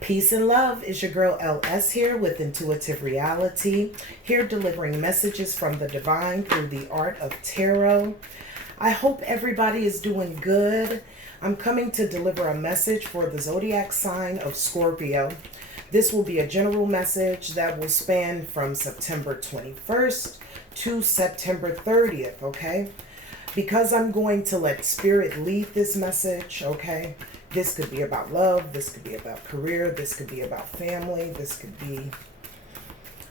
Peace and love. Is your girl LS here with Intuitive Reality, here delivering messages from the divine through the art of tarot. I hope everybody is doing good. I'm coming to deliver a message for the zodiac sign of Scorpio. This will be a general message that will span from September 21st to September 30th, okay? Because I'm going to let Spirit lead this message, okay? This could be about love. This could be about career. This could be about family. This could be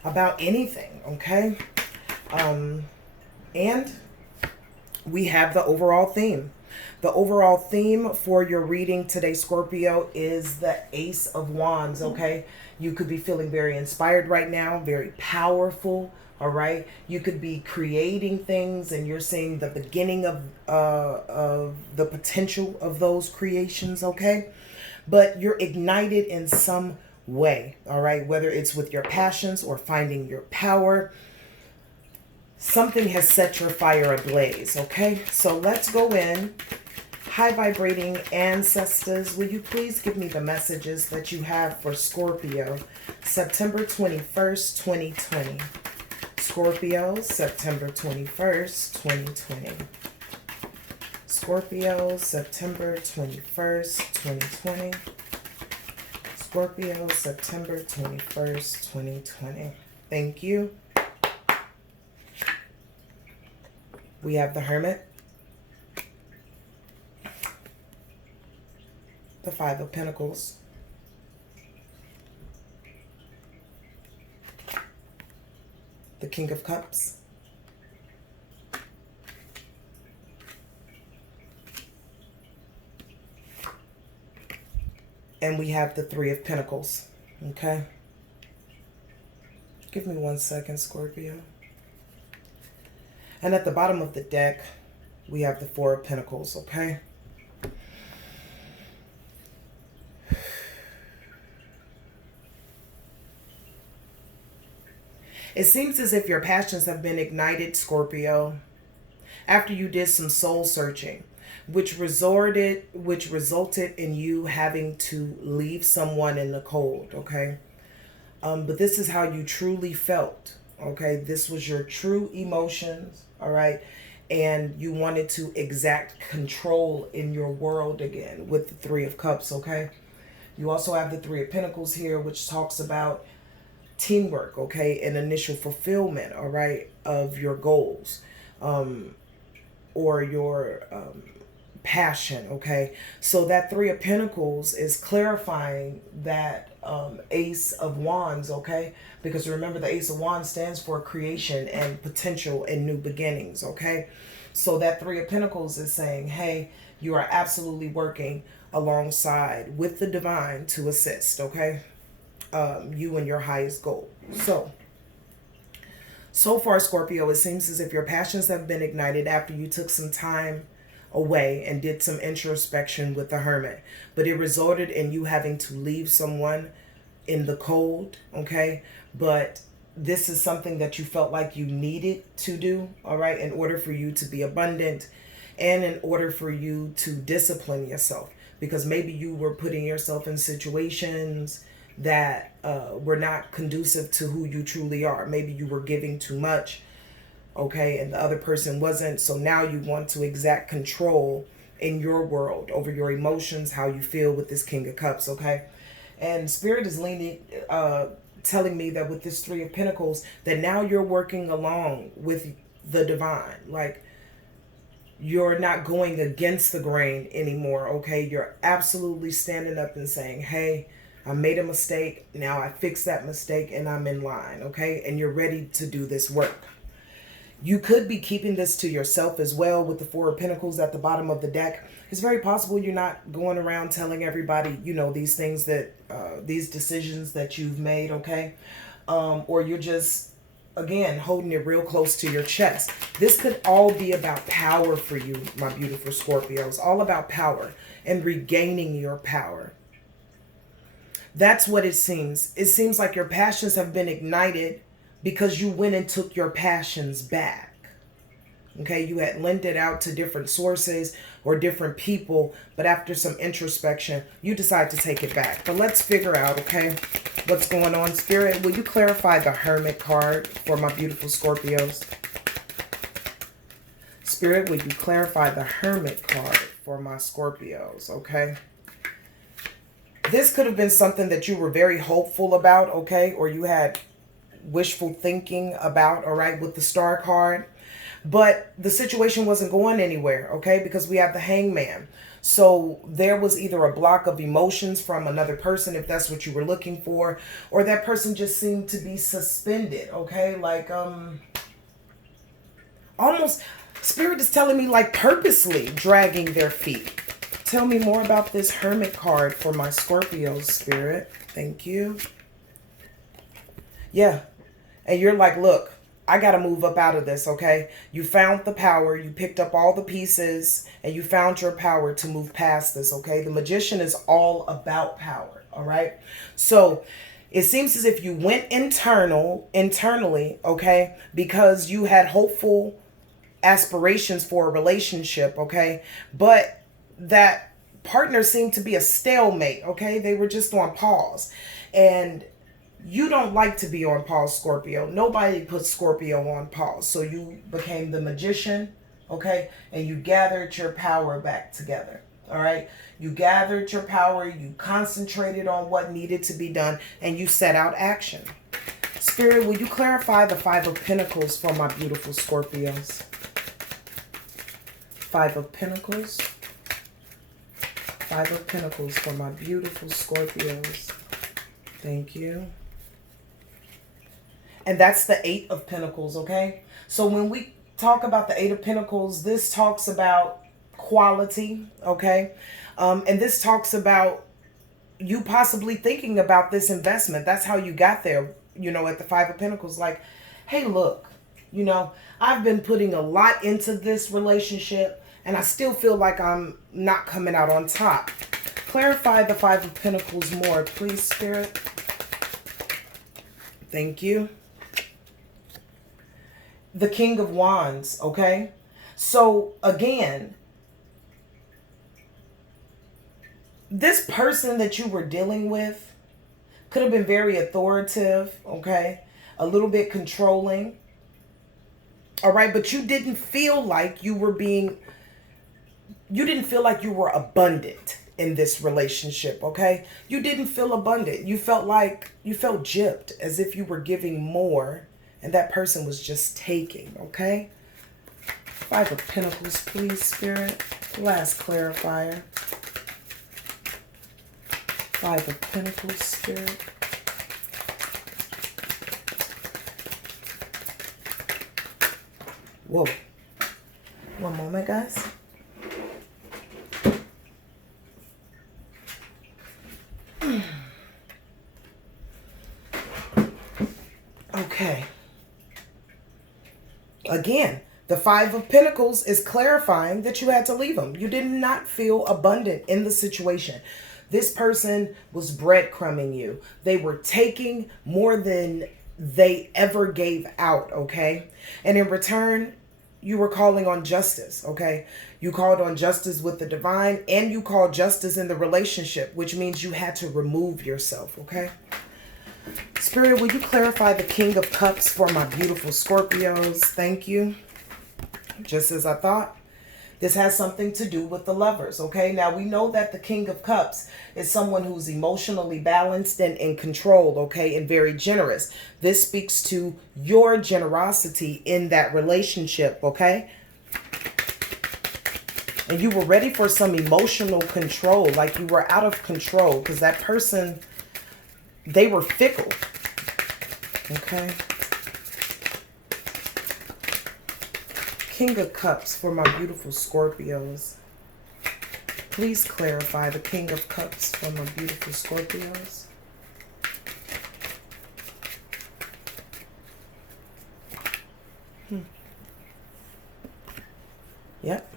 about anything, okay? And we have the overall theme. The overall theme for your reading today, Scorpio, is the Ace of Wands, okay? You could be feeling very inspired right now, very powerful, all right? You could be creating things and you're seeing the beginning of the potential of those creations, okay? But you're ignited in some way, all right? Whether it's with your passions or finding your power, something has set your fire ablaze, okay? So let's go in. High vibrating ancestors, will you please give me the messages that you have for Scorpio, September 21st, 2020. Scorpio, September 21st, 2020. Scorpio, September 21st, 2020. Scorpio, September 21st, 2020. Thank you. We have the Hermit, the Five of Pentacles, the King of Cups, and we have the Three of Pentacles, okay? Give me 1 second, Scorpio. And at the bottom of the deck, we have the Four of Pentacles, okay? It seems as if your passions have been ignited, Scorpio, after you did some soul searching, which resulted in you having to leave someone in the cold, okay? But this is how you truly felt, okay? This was your true emotions, all right? And you wanted to exact control in your world again with the Three of Cups, okay? You also have the Three of Pentacles here, which talks about teamwork, okay, and initial fulfillment, all right, of your goals or your passion, okay? So that Three of Pentacles is clarifying that Ace of Wands, okay? Because remember, the Ace of Wands stands for creation and potential and new beginnings, okay? So that Three of Pentacles is saying, hey, you are absolutely working alongside with the divine to assist, okay? You and your highest goal. So far, Scorpio, it seems as if your passions have been ignited after you took some time away and did some introspection with the Hermit. But it resulted in you having to leave someone in the cold, okay? But this is something that you felt like you needed to do, all right, in order for you to be abundant and in order for you to discipline yourself. Because maybe you were putting yourself in situations that were not conducive to who you truly are. Maybe you were giving too much, okay, and the other person wasn't. So now you want to exact control in your world over your emotions, how you feel with this King of Cups, okay? And Spirit is telling me that with this Three of Pentacles, that now you're working along with the divine. Like, you're not going against the grain anymore, okay? You're absolutely standing up and saying, hey, I made a mistake. Now I fixed that mistake and I'm in line, okay? And you're ready to do this work. You could be keeping this to yourself as well with the Four of Pentacles at the bottom of the deck. It's very possible you're not going around telling everybody, you know, these things that, these decisions that you've made, okay? Or you're just, again, holding it real close to your chest. This could all be about power for you, my beautiful Scorpios. All about power and regaining your power. That's what it seems. It seems like your passions have been ignited because you went and took your passions back. Okay, you had lent it out to different sources or different people, but after some introspection, you decide to take it back. But let's figure out, okay, what's going on. Spirit, will you clarify the Hermit card for my beautiful Scorpios? Spirit, will you clarify the Hermit card for my Scorpios, okay? This could have been something that you were very hopeful about, okay, or you had wishful thinking about, all right, with the Star card. But the situation wasn't going anywhere, okay, because we have the Hangman. So there was either a block of emotions from another person, if that's what you were looking for, or that person just seemed to be suspended, okay, like almost, Spirit is telling me like purposely dragging their feet. Tell me more about this Hermit card for my Scorpio, Spirit. Thank you. Yeah, and you're like, look, I got to move up out of this, okay? You found the power. You picked up all the pieces and you found your power to move past this, okay? The Magician is all about power, all right? So it seems as if you went internally, okay? Because you had hopeful aspirations for a relationship, okay? But that partner seemed to be a stalemate, okay? They were just on pause. And you don't like to be on pause, Scorpio. Nobody puts Scorpio on pause. So you became the Magician, okay? And you gathered your power back together, all right? You gathered your power. You concentrated on what needed to be done. And you set out action. Spirit, will you clarify the Five of Pentacles for my beautiful Scorpios? Five of Pentacles. Five of Pentacles for my beautiful Scorpios. Thank you. And that's the Eight of Pentacles, okay? So when we talk about the Eight of Pentacles, this talks about quality, okay? And this talks about you possibly thinking about this investment. That's how you got there, you know, at the Five of Pentacles. Like, hey, look, you know, I've been putting a lot into this relationship and I still feel like I'm not coming out on top. Clarify the Five of Pentacles more, please, Spirit. Thank you. The King of Wands, okay? So, again, this person that you were dealing with could have been very authoritative, okay? A little bit controlling, all right? But you didn't feel like you were abundant in this relationship, okay? You didn't feel abundant. You felt gypped, as if you were giving more and that person was just taking, okay? Five of Pentacles, please, Spirit. Last clarifier. Five of Pentacles, Spirit. Whoa. One moment, guys. Okay. Again, the Five of Pentacles is clarifying that you had to leave them. You did not feel abundant in the situation. This person was breadcrumbing you. They were taking more than they ever gave out, okay? And in return, you were calling on justice, okay? You called on justice with the divine, and you called justice in the relationship, which means you had to remove yourself, okay? Spirit, will you clarify the King of Cups for my beautiful Scorpios? Thank you. Just as I thought. This has something to do with the Lovers, okay? Now, we know that the King of Cups is someone who's emotionally balanced and in control, okay, and very generous. This speaks to your generosity in that relationship, okay? And you were ready for some emotional control, like you were out of control, because that person, they were fickle, okay? King of Cups for my beautiful Scorpios. Please clarify the King of Cups for my beautiful Scorpios. Yep.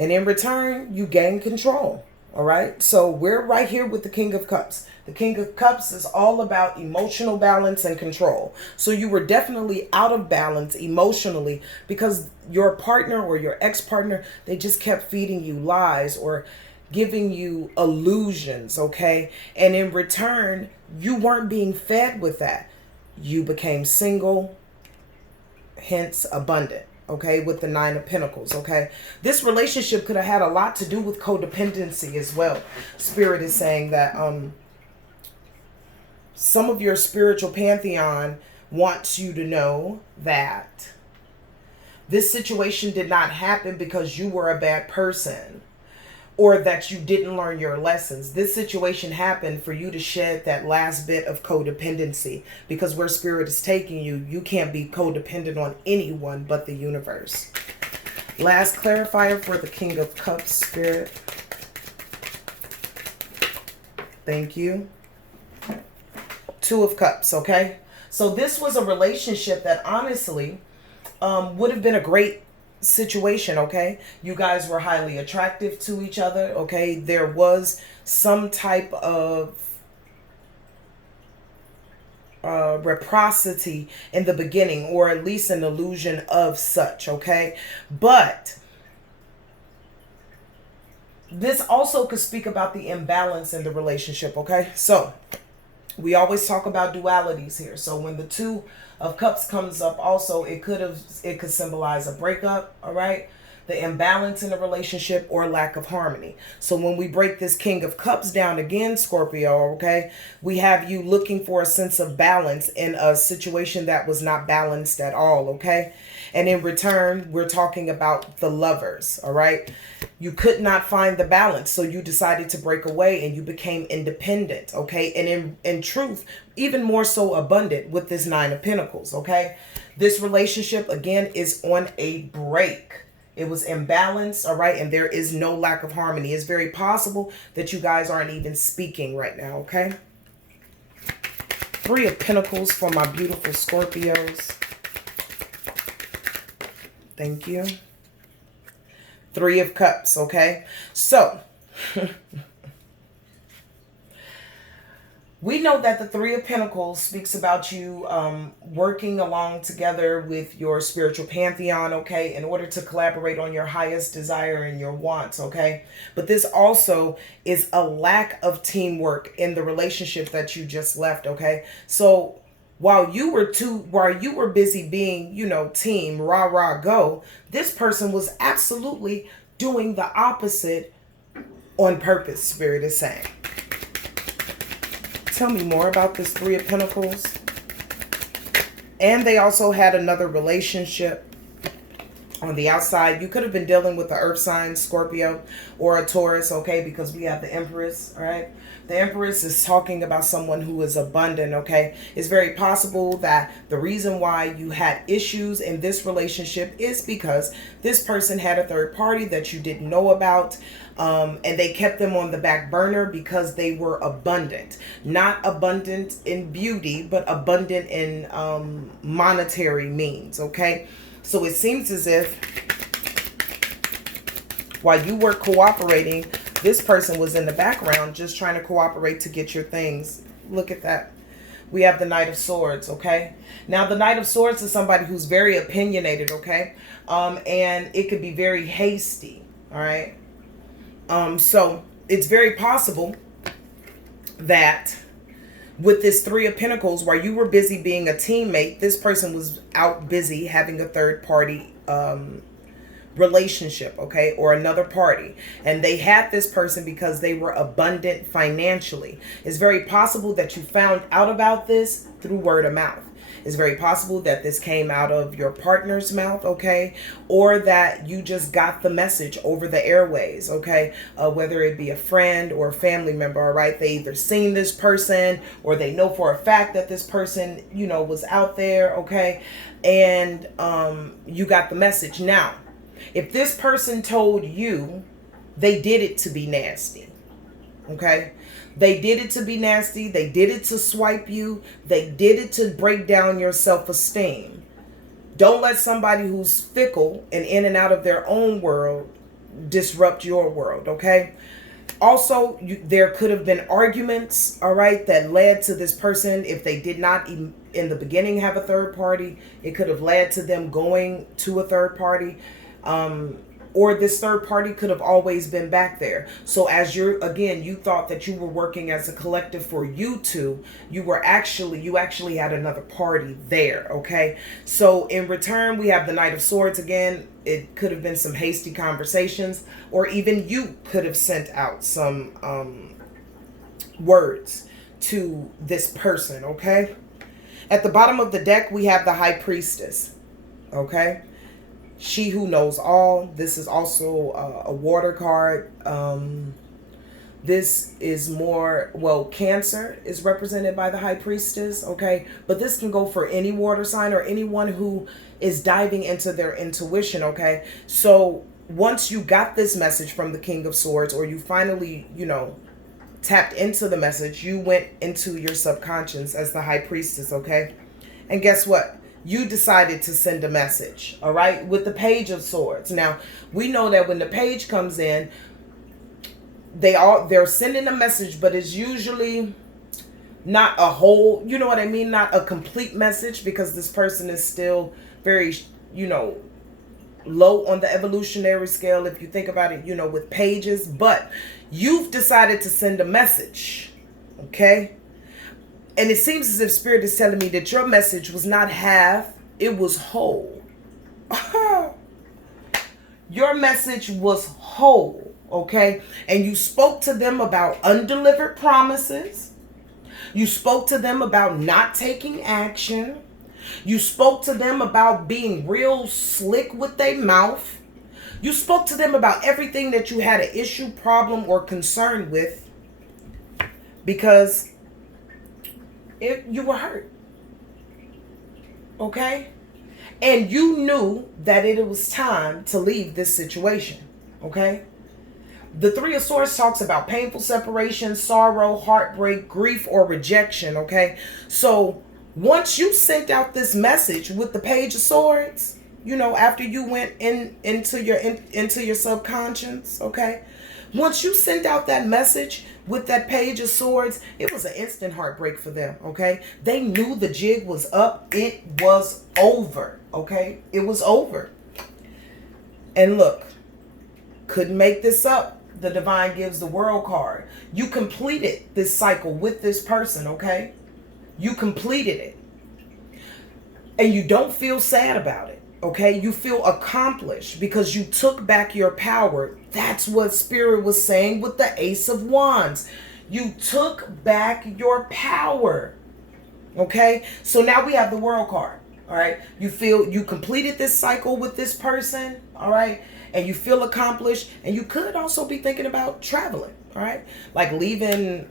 And in return, you gain control. All right. So we're right here with the King of Cups. The King of Cups is all about emotional balance and control. So you were definitely out of balance emotionally because your partner or your ex-partner, they just kept feeding you lies or giving you illusions, okay? And in return, you weren't being fed with that. You became single, hence abundant. Okay, with the Nine of Pentacles. Okay, this relationship could have had a lot to do with codependency as well. Spirit is saying that some of your spiritual pantheon wants you to know that this situation did not happen because you were a bad person or that you didn't learn your lessons. This situation happened for you to shed that last bit of codependency, because where Spirit is taking you, you can't be codependent on anyone but the universe. Last clarifier for the King of Cups, Spirit. Thank you. Two of Cups, okay? So this was a relationship that honestly would have been a great situation, okay? You guys were highly attractive to each other, okay? There was some type of reciprocity in the beginning, or at least an illusion of such, okay? But this also could speak about the imbalance in the relationship, okay? So we always talk about dualities here. So when the Two of Cups comes up also, it could symbolize a breakup, all right? The imbalance in the relationship or lack of harmony. So when we break this King of Cups down again, Scorpio, okay, we have you looking for a sense of balance in a situation that was not balanced at all, okay? And in return, we're talking about the Lovers, all right? You could not find the balance, so you decided to break away and you became independent, okay? And in truth, even more so abundant with this Nine of Pentacles, okay? This relationship, again, is on a break. It was imbalanced, all right? And there is no lack of harmony. It's very possible that you guys aren't even speaking right now, okay? Three of Pentacles for my beautiful Scorpios. Thank you. Three of Cups, okay? So, we know that the Three of Pentacles speaks about you working along together with your spiritual pantheon, okay, in order to collaborate on your highest desire and your wants, okay? But this also is a lack of teamwork in the relationship that you just left, okay? So while you were busy being, you know, team, rah, rah, go, this person was absolutely doing the opposite on purpose, Spirit is saying. Tell me more about this Three of Pentacles. And they also had another relationship on the outside. You could have been dealing with the earth sign, Scorpio, or a Taurus, okay, because we have the Empress, all right? The Empress is talking about someone who is abundant, okay? It's very possible that the reason why you had issues in this relationship is because this person had a third party that you didn't know about, and they kept them on the back burner because they were abundant. Not abundant in beauty, but abundant in monetary means, okay? So it seems as if while you were cooperating, this person was in the background just trying to cooperate to get your things. Look at that. We have the Knight of Swords, okay? Now, the Knight of Swords is somebody who's very opinionated, okay? And it could be very hasty, all right? So it's very possible that with this Three of Pentacles, while you were busy being a teammate, this person was out busy having a third party relationship, okay, or another party, and they had this person because they were abundant financially. It's very possible that you found out about this through word of mouth. It's very possible that this came out of your partner's mouth, okay, or that you just got the message over the airways, okay, whether it be a friend or a family member, all right? They either seen this person or they know for a fact that this person, you know, was out there, okay, and you got the message. Now, if this person told you, they did it to be nasty, okay? They did it to be nasty. They did it to swipe you. They did it to break down your self-esteem. Don't let somebody who's fickle and in and out of their own world disrupt your world, okay? Also, there could have been arguments, all right, that led to this person, if they did not even in the beginning have a third party, it could have led to them going to a third party. Or this third party could have always been back there. So as you thought that you were working as a collective for you two, you actually had another party there, okay? So in return, we have the Knight of Swords again. It could have been some hasty conversations, or even you could have sent out some words to this person, okay? At the bottom of the deck, we have the High Priestess, okay? She who knows all. This is also a water card. This is more, well, Cancer is represented by the High Priestess, okay? But this can go for any water sign or anyone who is diving into their intuition, okay? So once you got this message from the King of Swords, or you finally, tapped into the message, you went into your subconscious as the High Priestess, okay? And guess what? You decided to send a message, all right, with the Page of Swords. Now, we know that when the page comes in, they're sending a message, but it's usually not a whole, you know what I mean? Not a complete message, because this person is still very, low on the evolutionary scale, if you think about it, with pages. But you've decided to send a message, okay? And it seems as if Spirit is telling me that your message was not half, it was whole. Your message was whole, okay? And you spoke to them about undelivered promises. You spoke to them about not taking action. You spoke to them about being real slick with their mouth. You spoke to them about everything that you had an issue, problem, or concern with, because you were hurt, okay? And you knew that it was time to leave this situation, okay? The Three of Swords talks about painful separation, sorrow, heartbreak, grief, or rejection, okay? So once you sent out this message with the Page of Swords, after you went into your subconscious, okay? Once you sent out that message with that Page of Swords, it was an instant heartbreak for them, okay? They knew the jig was up. It was over, okay? It was over. And look, couldn't make this up. The Divine gives the World card. You completed this cycle with this person, okay? You completed it. And you don't feel sad about it, okay? You feel accomplished because you took back your power. That's what Spirit was saying with the Ace of Wands. You took back your power, okay? So now we have the World card, all right? You feel you completed this cycle with this person, all right? And you feel accomplished. And you could also be thinking about traveling, all right? Like leaving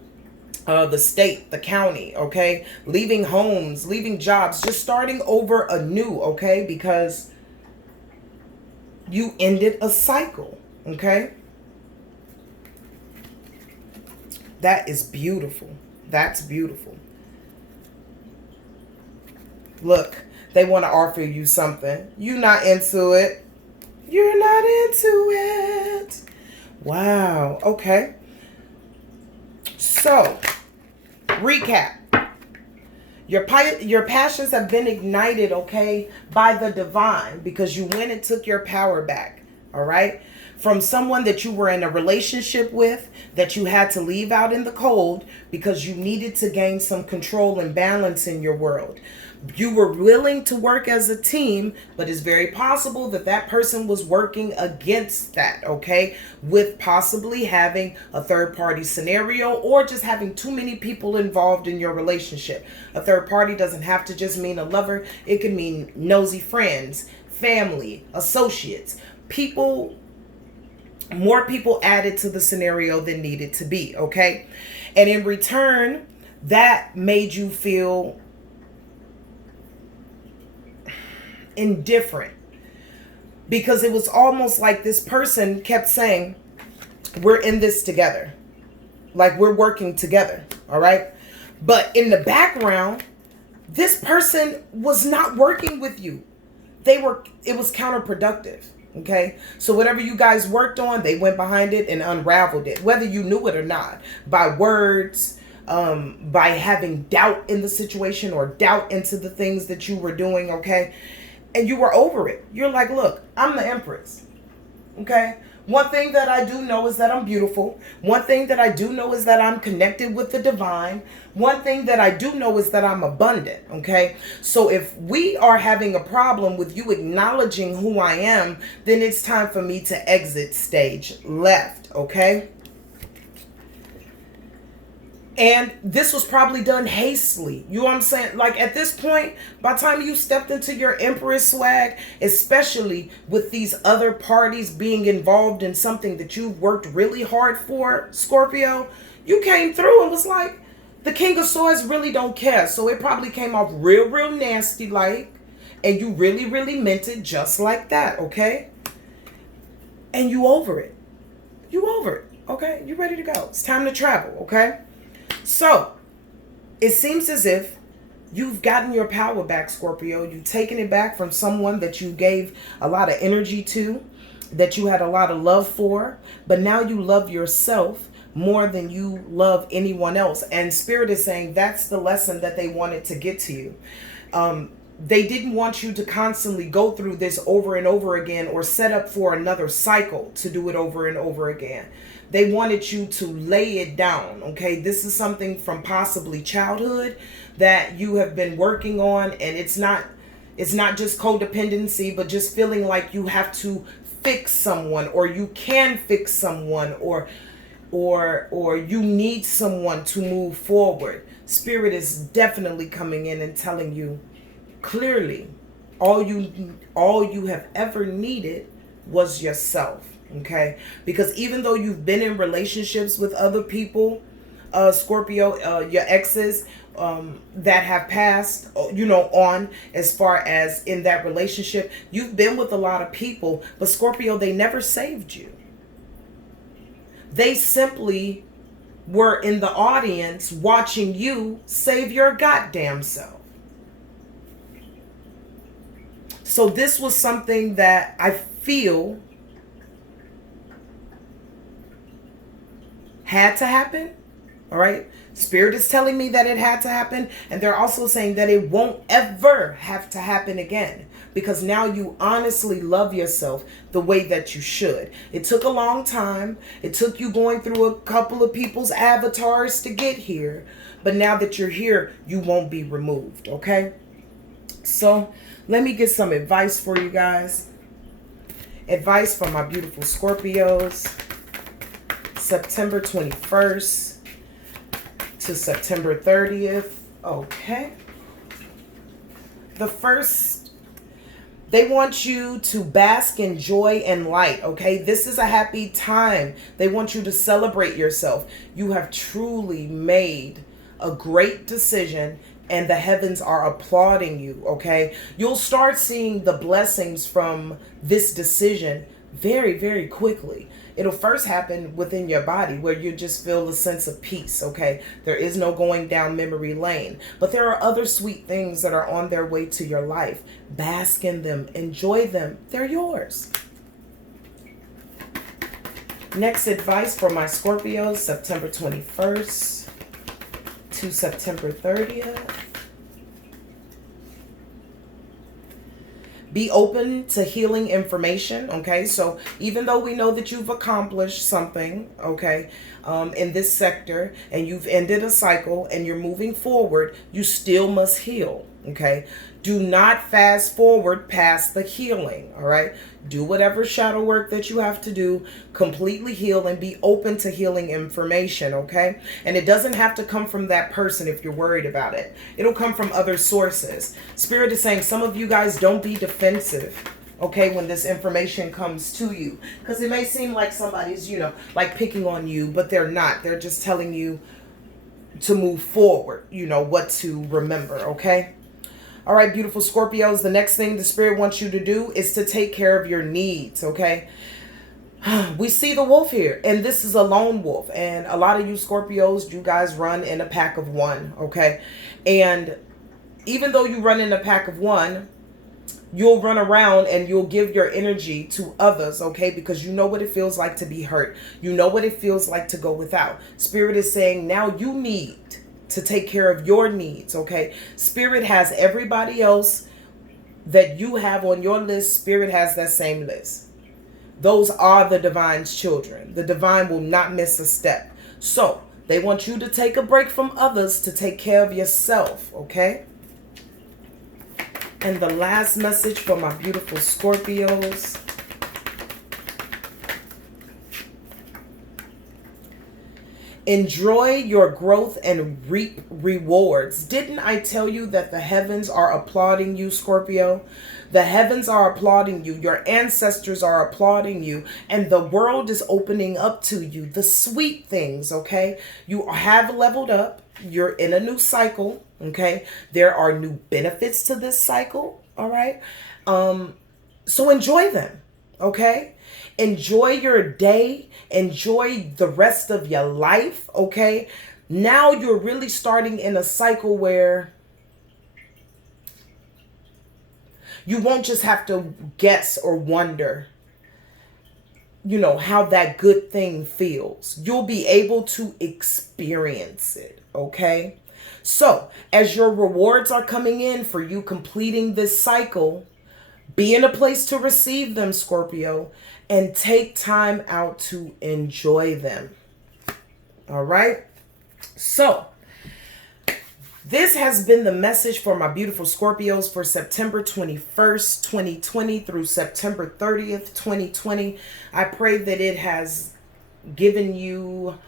the state, the county, okay? Leaving homes, leaving jobs, just starting over anew, okay? Because you ended a cycle, okay? That is beautiful. That's beautiful. Look, they want to offer you something. You're not into it. You're not into it. Wow. Okay. So, recap. Your passions have been ignited, okay, by the Divine, because you went and took your power back, all right? From someone that you were in a relationship with, that you had to leave out in the cold because you needed to gain some control and balance in your world. You were willing to work as a team, but it's very possible that that person was working against that, okay? With possibly having a third party scenario, or just having too many people involved in your relationship. A third party doesn't have to just mean a lover. It can mean nosy friends, family, associates, people, more people added to the scenario than needed to be, okay? And in return, that made you feel indifferent, because it was almost like this person kept saying, we're in this together, like we're working together, all right? But in the background, this person was not working with you. It was counterproductive, Okay, so whatever you guys worked on, they went behind it and unraveled it, whether you knew it or not, by words, by having doubt in the situation or doubt into the things that you were doing. Okay, and you were over it. You're like, look, I'm the Empress. Okay, one thing that I do know is that I'm beautiful. One thing that I do know is that I'm connected with the divine. One thing that I do know is that I'm abundant. Okay, so if we are having a problem with you acknowledging who I am, then it's time for me to exit stage left. Okay. And this was probably done hastily. You know what I'm saying? Like at this point, by the time you stepped into your Empress swag, especially with these other parties being involved in something that you've worked really hard for, Scorpio, you came through and was like, the King of Swords really don't care. So it probably came off real, real nasty like, and you really, really meant it just like that, okay? And you over it. You over it, okay? You ready to go. It's time to travel, okay? So, it seems as if you've gotten your power back, Scorpio. You've taken it back from someone that you gave a lot of energy to, that you had a lot of love for, but now you love yourself more than you love anyone else. And Spirit is saying that's the lesson that they wanted to get to you. They didn't want you to constantly go through this over and over again or set up for another cycle to do it over and over again. They wanted you to lay it down, okay? This is something from possibly childhood that you have been working on, and it's not just codependency, but just feeling like you have to fix someone, or you can fix someone, or you need someone to move forward. Spirit is definitely coming in and telling you clearly all you have ever needed was yourself. Okay, because even though you've been in relationships with other people, Scorpio, your exes that have passed, on as far as in that relationship, you've been with a lot of people, but Scorpio, they never saved you. They simply were in the audience watching you save your goddamn self. So this was something that I feel had to happen. All right. Spirit is telling me that it had to happen. And they're also saying that it won't ever have to happen again, because now you honestly love yourself the way that you should. It took a long time. It took you going through a couple of people's avatars to get here. But now that you're here, you won't be removed. Okay. So let me get some advice for you guys. Advice from my beautiful Scorpios. September 21st to September 30th. Okay. The first, they want you to bask in joy and light. Okay. This is a happy time. They want you to celebrate yourself. You have truly made a great decision, and the heavens are applauding you. Okay. You'll start seeing the blessings from this decision very, very quickly. It'll first happen within your body, where you just feel a sense of peace, okay? There is no going down memory lane. But there are other sweet things that are on their way to your life. Bask in them. Enjoy them. They're yours. Next advice for my Scorpios, September 21st to September 30th. Be open to healing information, okay? So even though we know that you've accomplished something, okay, in this sector, and you've ended a cycle and you're moving forward, you still must heal, okay? Do not fast forward past the healing, all right? Do whatever shadow work that you have to do, completely heal, and be open to healing information, okay? And it doesn't have to come from that person if you're worried about it. It'll come from other sources. Spirit is saying some of you guys don't be defensive, okay, when this information comes to you. Because it may seem like somebody's, like picking on you, but they're not. They're just telling you to move forward, what to remember, okay? All right, beautiful Scorpios, the next thing the Spirit wants you to do is to take care of your needs, okay? We see the wolf here, and this is a lone wolf. And a lot of you Scorpios, you guys run in a pack of one, okay? And even though you run in a pack of one, you'll run around and you'll give your energy to others, okay? Because you know what it feels like to be hurt. You know what it feels like to go without. Spirit is saying now you need to take care of your needs, okay? Spirit has everybody else that you have on your list. Spirit has that same list. Those are the divine's children. The divine will not miss a step. So they want you to take a break from others to take care of yourself, okay? And the last message for my beautiful Scorpios. Enjoy your growth and reap rewards. Didn't I tell you that the heavens are applauding you, Scorpio? The heavens are applauding you. Your ancestors are applauding you. And the world is opening up to you. The sweet things, okay? You have leveled up. You're in a new cycle, okay? There are new benefits to this cycle, all right? So enjoy them, okay? Enjoy your day. Enjoy the rest of your life, okay? Now you're really starting in a cycle where you won't just have to guess or wonder, you know, how that good thing feels. You'll be able to experience it, okay? So, as your rewards are coming in for you completing this cycle, be in a place to receive them, Scorpio, and take time out to enjoy them. All right? So, this has been the message for my beautiful Scorpios for September 21st, 2020 through September 30th, 2020. I pray that it has given you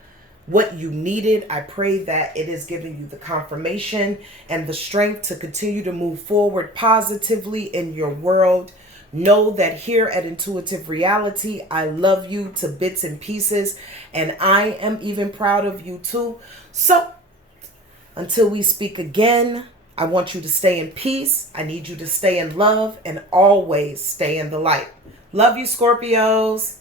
what you needed. I pray that it is giving you the confirmation and the strength to continue to move forward positively in your world. Know that here at Intuitive Reality, I love you to bits and pieces, and I am even proud of you too. So, until we speak again, I want you to stay in peace. I need you to stay in love and always stay in the light. Love you, Scorpios.